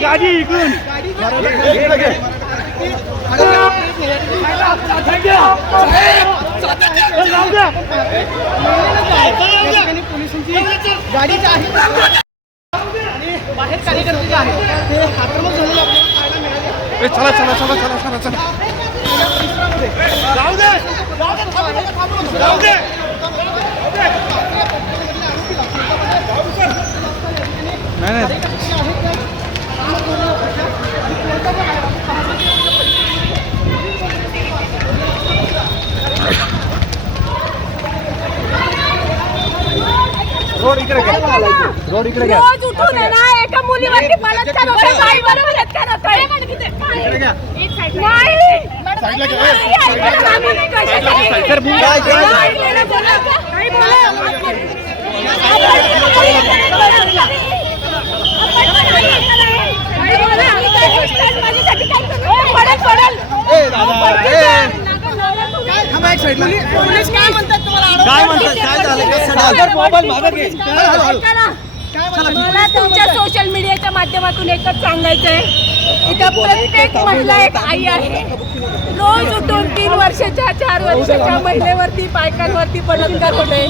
गाडी इकडून गाडी जी आहे बाहेर कार्यकर्ते जे आहेत ते आक्रमक झालेले आपल्याला पाहायला मिळाले. चला चला चला चला चला चला जाऊ दे जाऊ दे नाही नाही रोड इकडे घ्या रोड इकडे घ्या रोज उठून आहे ना एका मुलीवरती बलात्कार होतोय बाई बरोबर बलात्कार होतोय इकडे घ्या नाही साईडला घ्या पोलीस काय म्हणतात तुम्हाला? काय म्हणतात काय झालं मोबाईल मागे घे मला तुमच्या सोशल मीडियाच्या माध्यमातून एकच सांगायचं आहे, इथं प्रत्येक महिला एक आई आहे. रोज उठून 3 वर्षाच्या 4 वर्षाच्या महिलेवरती बायकांवरती बलात्कार होतोय.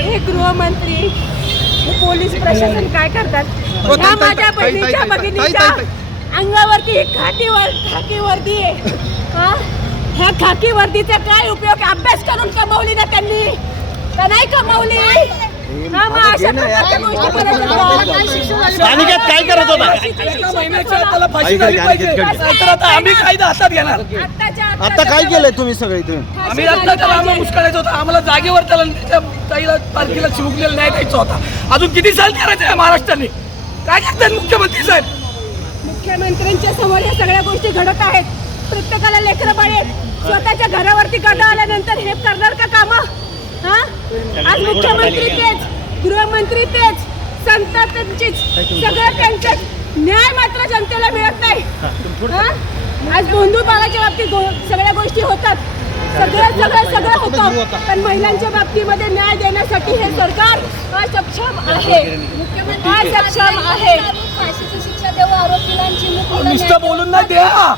हे गृहमंत्री हे पोलीस प्रशासन काय करतात? ह्या माझ्या बहिणीच्या भगिनीच्या अंगावरती खाकी वर्दी आहे. ह्या खाकी वर्दीचा काय उपयोग? अभ्यास करून कमवली ना त्यांनी का नाही कमवली? काय करत होता? आम्ही कायदा हातात घेणार. आता काय केलंय तुम्ही सगळे इथे? आम्ही आम्हाला मुस्कळायचं होतं. आम्हाला जागेवर त्याला तारखेला चिमुकलेला न्याय द्यायचा होता. अजून किती साल करायचं आहे महाराष्ट्राने? काय करतात मुख्यमंत्री साहेब? मुख्यमंत्र्यांच्या समोर या सगळ्या गोष्टी घडत आहेत. प्रत्येकाला लेकरं बाळ आहेत. स्वतःच्या घरावरती गदा आल्यानंतर हे करणार का काम? आज मुख्यमंत्री तेच, गृहमंत्री तेच, संत त्यांचीच, सगळं त्यांचंच. न्याय मात्र जनतेला मिळत नाही. आज गोंधळबागाच्या बाबतीत सगळ्या गोष्टी होतात. सगळं होतं, पण महिलांच्या बाबतीमध्ये न्याय देण्यासाठी हे सरकार असक्षम आहे. असक्षम आहे. फाशीची शिक्षा देऊ आरोपीला. नुसतं बोलून नाही द्या.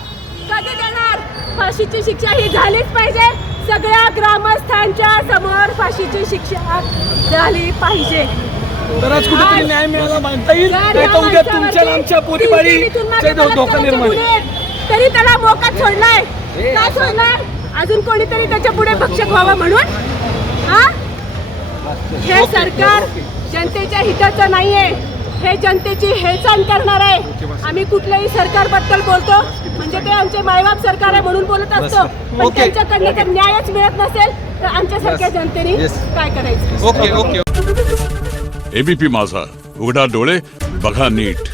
कधी देणार? फाशीची शिक्षा ही झालीच पाहिजे. सगळ्या ग्रामस्थांच्या समोर फाशीची शिक्षा झाली पाहिजे. तरच कुठेतरी न्याय मिळाला मानता येईल. उद्या तुमच्या आमच्या पोरीबाळी धोका निर्माण तरी त्याला मोकाट सोडलाय. का सोडलाय? अजून कोणीतरी त्याच्या पुढे भक्षक व्हावं म्हणून. हे सरकार जनतेच्या हिताचं नाहीये. हे जनतेची हेळसांड करणार आहे. आम्ही कुठल्याही सरकारबद्दल बोलतो म्हणजे ते आमचे मायबाप सरकार आहे म्हणून बोलत असतो, पण त्यांच्याकडनं जर न्यायच मिळत नसेल तर आमच्यासारख्या जनतेने काय करायचं? Okay okay. एबीपी माझा, उघडा डोळे बघा नीट.